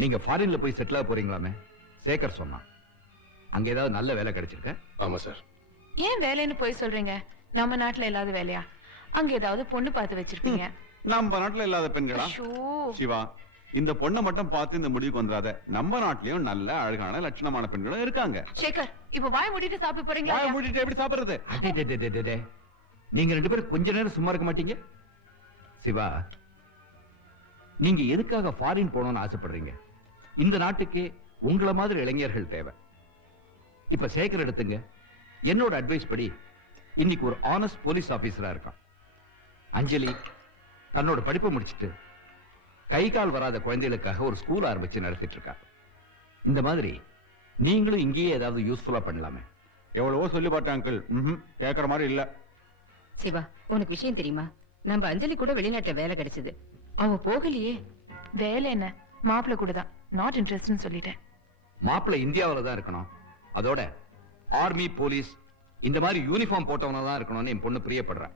நீங்க ஃபாரின்ல போய் செட்டில் ஆக போறீங்களாமே? சேகர் சொன்னான். அங்க ஏதாவது நல்ல வேலை கிடைச்சிருக்க? ஆமா சார். ஏன் வேலைன்னு போய் சொல்றீங்க? நம்ம நாட்டுல இல்லாத வேலையா? அங்க ஏதாவது பொண்ணு பார்த்து வச்சிருப்பீங்க. நம்ம நாட்டுல இல்லாத பெண்களா? சிவா, இந்த பொண்ணை மட்டும் பார்த்து இந்த முடிவுக்கு வந்துடாத. நம்ம நாட்டிலயும் நல்ல அழகான லட்சணமான பெண்களும் இருக்காங்க. சேகர், இப்ப வாய் மூடிட்டு சாப்பிட்டு போறீங்களா? வாய் மூடிட்டு எப்படி சாப்பிடுறது? நீங்க 2 பேரும் கொஞ்ச நேரம் சும்மா இருக்க மாட்டீங்க? சிவா, நீங்க எதுக்காக ஃபாரின் போகணும்னு ஆசைப்படுறீங்க? இந்த நாட்டுக்கு உங்களை மாதிரி இளைஞர்கள் தேவை. இப்ப சேகர் எடுத்துங்க. என்னோட அட்வைஸ் படி இன்னைக்கு ஒரு ஆனஸ்ட் போலீஸ் ஆபீசரா இருக்கான். அஞ்சலி தன்னோட படிப்பை முடிச்சிட்டு கை கால் வராத குழந்தைகளுக்காக ஒரு ஸ்கூல் ஆரம்பிச்சு நடத்திட்டு இருக்கா. இந்த மாதிரி நீங்களும் இங்கேயே ஏதாவது யூஸ்ஃபுல்லா பண்ணலாமே. எவ்வளவோ சொல்லி பார்த்தேன் அங்கிள், கேட்கற மாதிரி இல்ல. சிவா, உனக்கு விஷயம் தெரியுமா? நம்ம அஞ்சலி கூட வெளிநாட்டுல வேலை கிடைச்சது. அவ போகலையே. வேலை என்ன, மாப்பிள்ள கூட தான். நாட் இன்ட்ரெஸ்ட்னு சொல்லிட்டேன். மாப்பிள்ள இந்தியாவில தான் இருக்கணும். அதோட ஆர்மி, போலீஸ் இந்த மாதிரி யூனிஃபார்ம் போட்டவனா தான் இருக்கணும்னு என் பொண்ணு பிரியப்படுறா.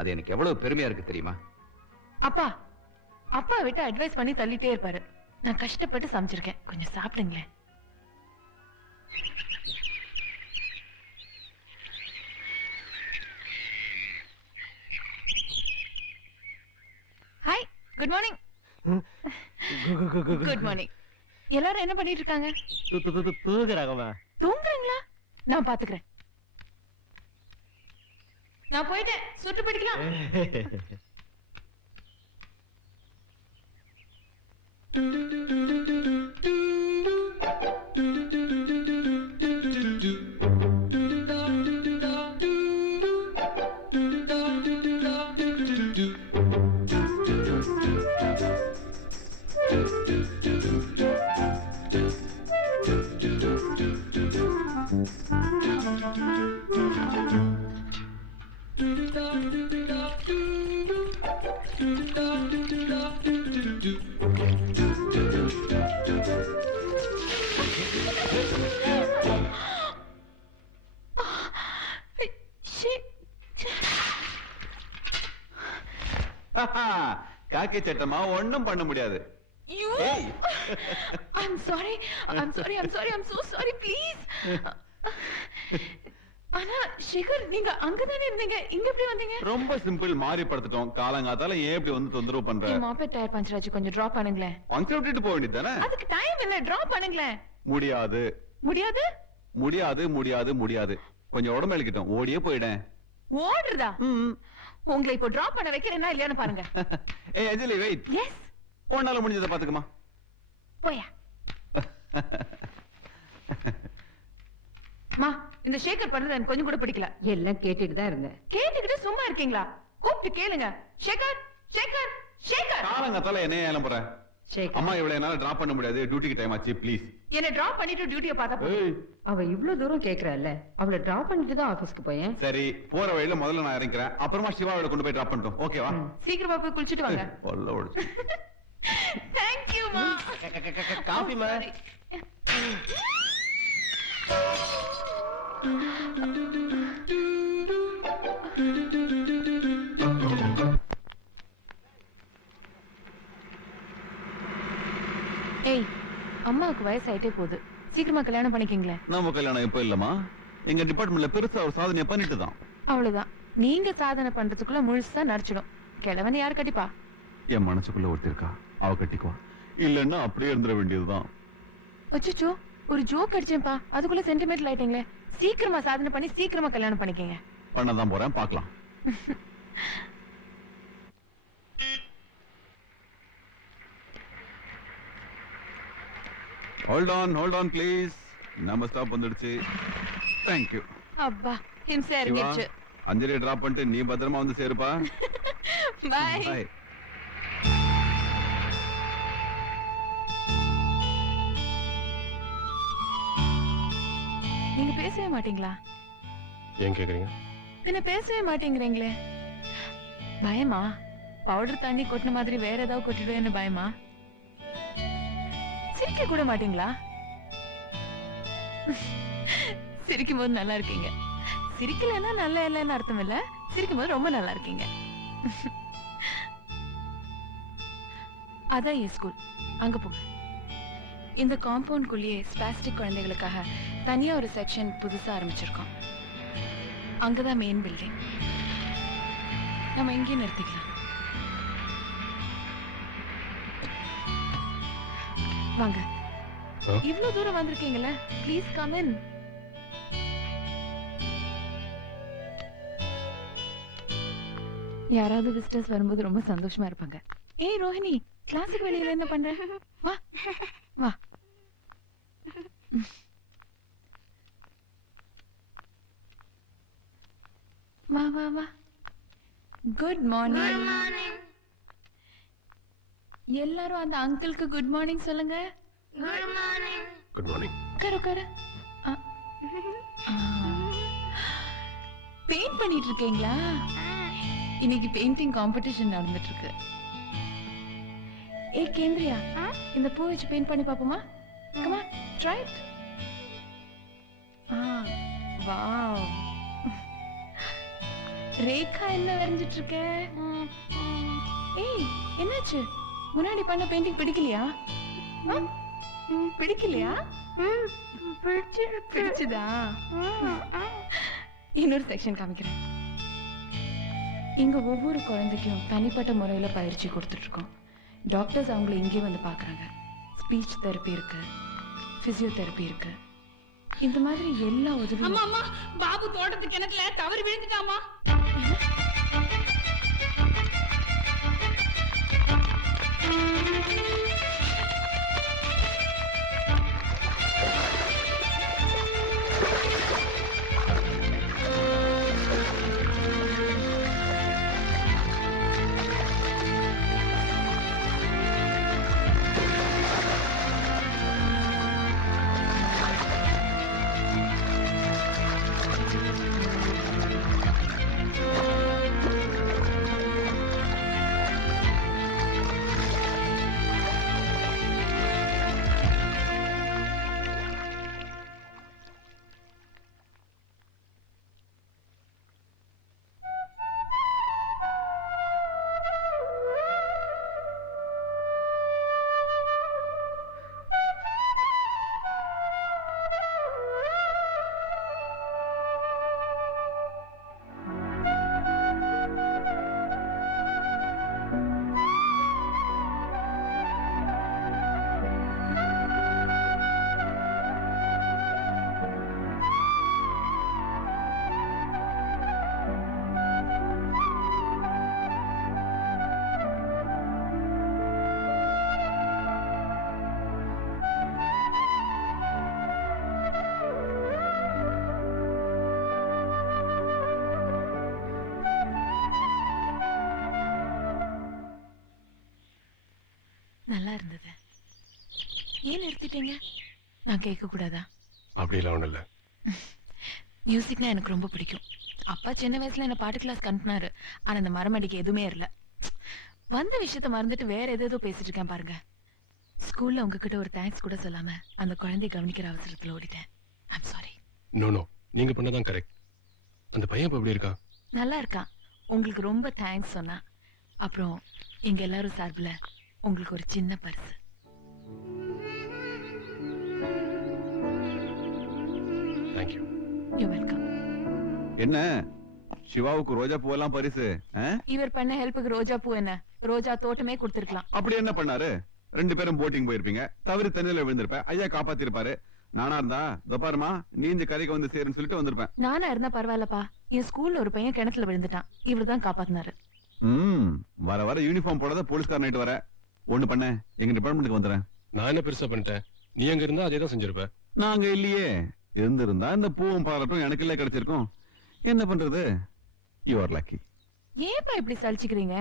அது எனக்கு எவ்வளவு பெருமையா இருக்கு தெரியுமா? அப்பா அப்பா விட்டு அட்வைஸ் பண்ணி தள்ளிட்டே இருப்பாரு. நான் கஷ்டப்பட்டு சமைச்சிருக்கேன், கொஞ்சம் சாப்பிடுங்களேன். Hi, good morning. Good morning. எல்லாரும் என்ன பண்ணிட்டு இருக்காங்க? தூங்குறாங்கம்மா. தூங்குறீங்களா? நான் பாத்துக்கிறேன். நான் போயிட்டேன், சுட்டு பிடிக்கலாம். காக்கி சட்டமா ஒண்ணும் பண்ண முடியாது. I'm sorry. I'm so sorry. Please. ஆனா சேகர், நீங்க அங்கதானே இருந்தீங்க, இங்க எப்படி வந்தீங்க? ரொம்ப சிம்பிள், மாறி படுத்துட்டோம். காலங்காத்தால ஏன் இப்படி வந்து தொந்தரவு பண்ற? மாப்பெட் டயர் பஞ்சர் ஆச்சு, கொஞ்சம் டிராப் பண்ணுங்களேன். பஞ்சர் விட்டுட்டு போக வேண்டியதானே? அதுக்கு டைம் இல்ல, டிராப் பண்ணுங்களேன். முடியாது முடியாது முடியாது முடியாது முடியாது. கொஞ்சம் உடம்பு இழுக்கட்டும், ஓடியே போயிடேன். ஓடுறதா? உங்களை இப்போ டிராப் பண்ண வைக்கிறேன்னா இல்லையான்னு பாருங்க. ஏய் அஞ்சலி, வெயிட். எஸ், உன்னால முடிஞ்சதை பாத்துக்குமா. போயா மா. இந்த சேகர் பண்றது எனக்கு கொஞ்சம் கூட பிடிக்கல. எல்லாம் கேட்டுட்டு தான் இருந்தேன். கேட்டுக்கிட்டு சும்மா இருக்கீங்களா? கூப்பிட்டு கேளுங்க. சேகர் சேகர் சேகர். காலங்காத்தால என்ன ஏலம் போற? அம்மா இவ்வளவு என்னால டிராப் பண்ண முடியாது, டியூட்டிக்கு டைம் ஆச்சு, ப்ளீஸ். என்ன டிராப் பண்ணிட்டு டியூட்டியை பார்த்தா அவ இவ்வளவு தூரம் கேக்குறாள்ல, அவளை டிராப் பண்ணிட்டு தான் ஆபீஸ்க்கு போயேன். சரி, போற வழியில முதல்ல நான் இறங்கிறேன், அப்புறமா சிவாவோட கொண்டு போய் டிராப் பண்ணிட்டோம். ஓகேவா? சீக்கிரமா போய் குளிச்சிட்டு வாங்க. பல்ல ஓடுச்சு. Thank you மா. காபி மா. ஏய், அம்மாவுக்கு வயசாயிட்டே போகுது, சீக்கிரமா கல்யாணம் பண்ணிக்கீங்களேன். நம்ம கல்யாணம் இப்ப இல்லமா, எங்க டிபார்ட்மெண்ட்ல பெருசா ஒரு சாதனை பண்ணிட்டு தான். அவ்வளவுதான், நீங்க சாதனை பண்றதுக்குள்ள முழுசா நடிச்சிடும். கிழவன் யார் கட்டிப்பா? என் மனசுக்குள்ள ஒருத்திருக்கா, அவ கட்டிக்குவா. இல்லன்னா அப்படியே இருந்துட வேண்டியதுதான். அச்சோ, ஒரு ஜோக் அடிச்சேன்ப்பா, அதுக்குள்ள சென்டிமெண்டல் ஆயிட்டீங்களே. சீக்கிரமா சாதனை பண்ணி சீக்கிரமா கல்யாணம் பண்ணிக்கங்க. பண்ணதான் போறேன், பார்க்கலாம். hold on please. நம்ம ஸ்டாப் வந்துடுச்சு. Thank you. அப்பா, ஹிம்சை இறங்கிடுச்சு. அஞ்சலி டிராப் பண்ணிட்டு நீ பத்திரமா வந்து சேருப்பா. பை. நீங்க பேசவே மாட்டீங்களா? ஏன் கேக்குறீங்க? பின்ன பேசவே மாட்டேங்கிறீங்களே. பயமா? பவுடர் தண்ணி கொட்டின மாதிரி வேற ஏதாவது கொட்டிடுவேன்னு பயமா? சிரிக்க கூட மாட்டீங்களா? சிரிக்கும் போது நல்லா இருக்கீங்க. சிரிக்கலன்னா நல்லா இல்லைன்னு அர்த்தம் இல்ல, சிரிக்கும் போது ரொம்ப நல்லா இருக்கீங்க. அதான் என் ஸ்கூல். அங்க போங்க. இந்த காம்பவுண்ட்குள்ளேயே ஸ்பாஸ்டிக் குழந்தைகளுக்காக தனியா ஒரு செக்ஷன் புதுசா ஆரம்பிச்சிருக்கோம். அங்கதான் மெயின் பில்டிங். நம்ம இங்கே நிறுத்திக்கலாம். வாங்க. இவ்வளவு தூரம் வந்திருக்கீங்கல்ல, ப்ளீஸ் கம் இன். யாராவது விசிட்டர்ஸ் வரும்போது ரொம்ப சந்தோஷமா இருப்பாங்க. ஏய் ரோஹிணி, கிளாஸுக்கு வெளியில என்ன பண்ற? வா வா. வா வா வா. Good morning. எல்லாரும் அந்த அங்கிளுக்கு குட் மார்னிங் சொல்லுங்க. Good morning. உட்காரு உட்காரு. பெயிண்ட் பண்ணிட்டு இருக்கீங்களா? இன்னைக்கு பெயிண்டிங் காம்படிஷன் நடந்துட்டு இருக்கு. ஏ கேந்திரியா, இந்த பூ வச்சு பெயிண்ட் பண்ணி பாப்போமா? Come on, try it. Wow. Rekha என்ன வரைஞ்சிட்டு இருக்க? ஏய் என்னாச்சு? முன்னாடி பண்ண பெயிண்டிங் பிடிக்கலையா? பிடிக்கலையா? பிடிச்சதா? இன்னொரு செக்ஷன் காமிக்கிறேன். இங்க ஒவ்வொரு குழந்தைக்கும் தனிப்பட்ட முறையில பயிற்சி கொடுத்துட்டு இருக்கோம். டாக்டர்ஸ் அவங்களை இங்கே வந்து பாக்குறாங்க. ஸ்பீச் தெரப்பி இருக்கு, பிசியோதெரப்பி இருக்கு. இந்த மாதிரி எல்லா உதவியும். அம்மா அம்மா, பாபு தோட்டத்து கிணத்துல தவறி விழுந்துட்டாமா. நல்லா இருந்தது. ஏன் நிறுத்திட்டீங்க? நான் கேட்க கூடாதா? அப்படிலாம் ஒண்ணும் இல்ல. மியூசிக்னா எனக்கு ரொம்ப பிடிக்கும். அப்பா சின்ன வயசுல என்ன பாட்டு கிளாஸ் அனுப்புனாரு. ஆனா இந்த மரமடிக்கு எதுவுமே இல்ல. வந்த விஷயத்த மறந்துட்டு வேற ஏதோ பேசிட்டு இருக்கேன் பாருங்க. ஸ்கூல்ல உங்ககிட்ட ஒரு தேங்க்ஸ் கூட சொல்லாம அந்த குழந்தைய கவனிக்கிற அவசரத்துல ஓடிட்டேன். I'm sorry. நோ நீங்க பண்ணதான் கரெக்ட். அந்த பையன் இப்ப எப்படி இருக்கான்? நல்லா இருக்கான். உங்களுக்கு ரொம்ப தேங்க்ஸ் சொன்னா. அப்புறம் எங்க எல்லாரும் சார்பில் உங்களுக்கு ஒரு சின்ன பரிசு. Thank you. You're welcome. என்ன சிவாவுக்கு ரோஜா பூவெல்லாம் பரிசு? இவர் பண்ண ஹெல்ப்புக்கு ரோஜா பூ என்ன, ரோஜா தோட்டமே கொடுத்திருக்கலாம். அப்படி என்ன பண்ணாரு? 2 பேரும் போட்டிங் போயிருப்பீங்க, தவறி தண்ணியில விழுந்திருப்ப, ஐயா காப்பாத்திருப்பாரு. நானா இருந்தா தப்பாருமா நீ இந்த கரைக்கு வந்து சேருன்னு சொல்லிட்டு வந்திருப்பேன். நானா இருந்தா பரவாயில்லப்பா. என் ஸ்கூல்ல ஒரு பையன் கிணத்துல விழுந்துட்டான். இவர் தான் காப்பாத்தினாரு. வர வர யூனிஃபார்ம் போடாத போலீஸ்கார நைட்டு வர. ஒண்ணு பண்ண, எங்க டிபார்ட்மெண்ட்டுக்கு வந்துறேன். நான் என்ன பெருசா பண்ணிட்டேன்? நீ அங்க இருந்தா அதே தான் செஞ்சிருப்ப. நாங்க இல்லையே. இருந்திருந்தா இந்த பூவும் பாராட்டும் எனக்கு இல்ல கிடைச்சிருக்கும். என்ன பண்றது? You are lucky. ஏன்பா இப்படி சலிச்சுக்கிறீங்க?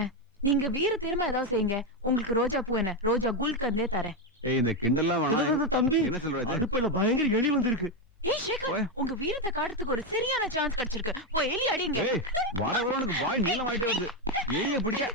நீங்க வீர திரும்ப ஏதாவது செய்யுங்க. உங்களுக்கு ரோஜா பூ என்ன, ரோஜா குல்கந்தே தரேன். ஏய் இந்த கிண்டல்லாம் வேணாம். தம்பி என்ன சொல்ற? அடுப்புல பயங்கர எலி வந்திருக்கு. ஏய் சேகர், உங்க வீரத்தை காட்டுறதுக்கு ஒரு சரியான சான்ஸ் கிடைச்சிருக்கு. போய் எலி அடிங்க. ஏய் வர வரவனுக்கு வாய் நீளம் ஆயிட்டே வருது. எலிய பிடிக்க.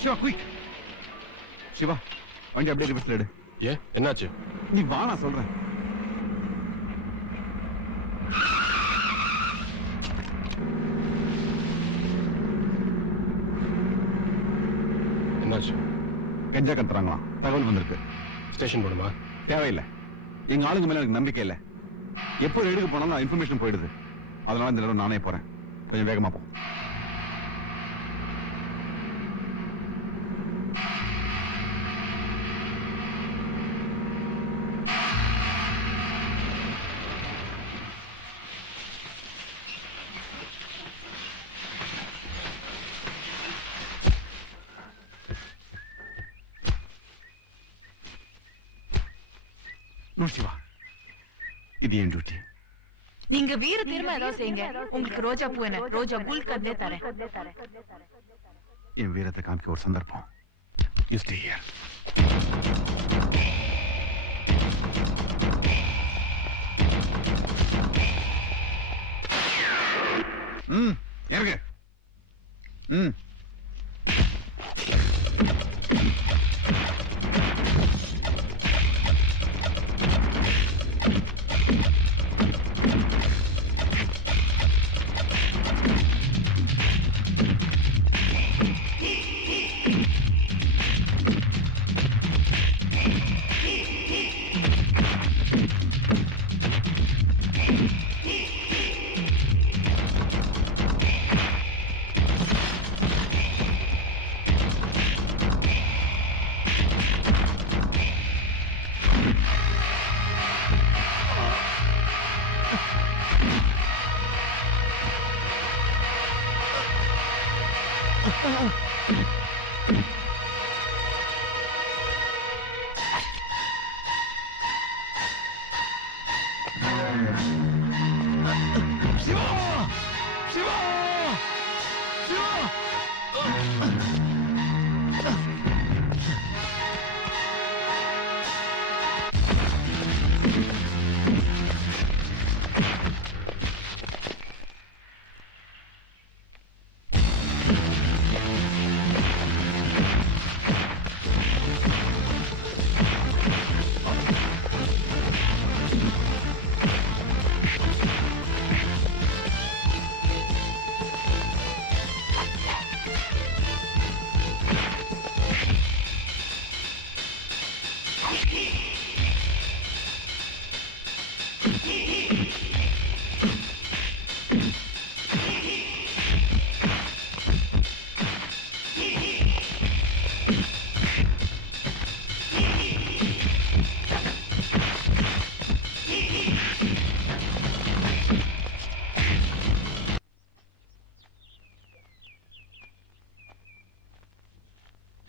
Shiva, quick! Shiva, வண்டி அப்படியே ரிவர்ஸ்ல எடு. ஏன் என்னாச்சு? நீ வா, நான் சொல்றேன். என்னாச்சு? கஞ்சா கட்டுறாங்களாம், தகவல் வந்திருக்கு. ஸ்டேஷன் போடுமா? தேவையில்லை, எங்க ஆளுங்க மேல எனக்கு நம்பிக்கை இல்லை. எப்போ ரெய்டுக்கு போனாலும் இன்ஃபர்மேஷன் போயிடுது. அதனால இந்த தடவை நானே போறேன். கொஞ்சம் வேகமா போ. நோ சிவா, இது என் டியூட்டி. நீங்க வீர தீர்மா ஏதாவது செய்யுங்க. உங்களுக்கு ரோஜா பூ என்ன, ரோஜா குல் கந்தே தரேன். என் வீரத்தை காமிக்க ஒரு சந்தர்ப்பம். You stay here. இறங்கு.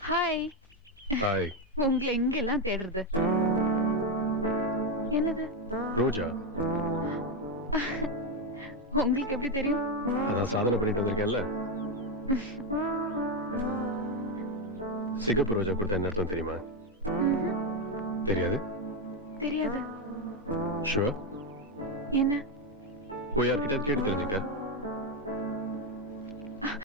ஹாய். ஹாய். உங்களை எங்கெல்லாம் தேடுறது? என்னது? ரோஜா. உங்களுக்கு எப்படி தெரியும்? அதான் சாதனை பண்ணிட்டு வந்திருக்கேன்ல. சிகப்பு ரோஜா கொடுத்தா என்ன அர்த்தம் தெரியுமா? தெரியாது? தெரியாது. ஷுவர்? என்ன? போய் யார்கிட்ட கேட்டு தெரிஞ்சுக்க.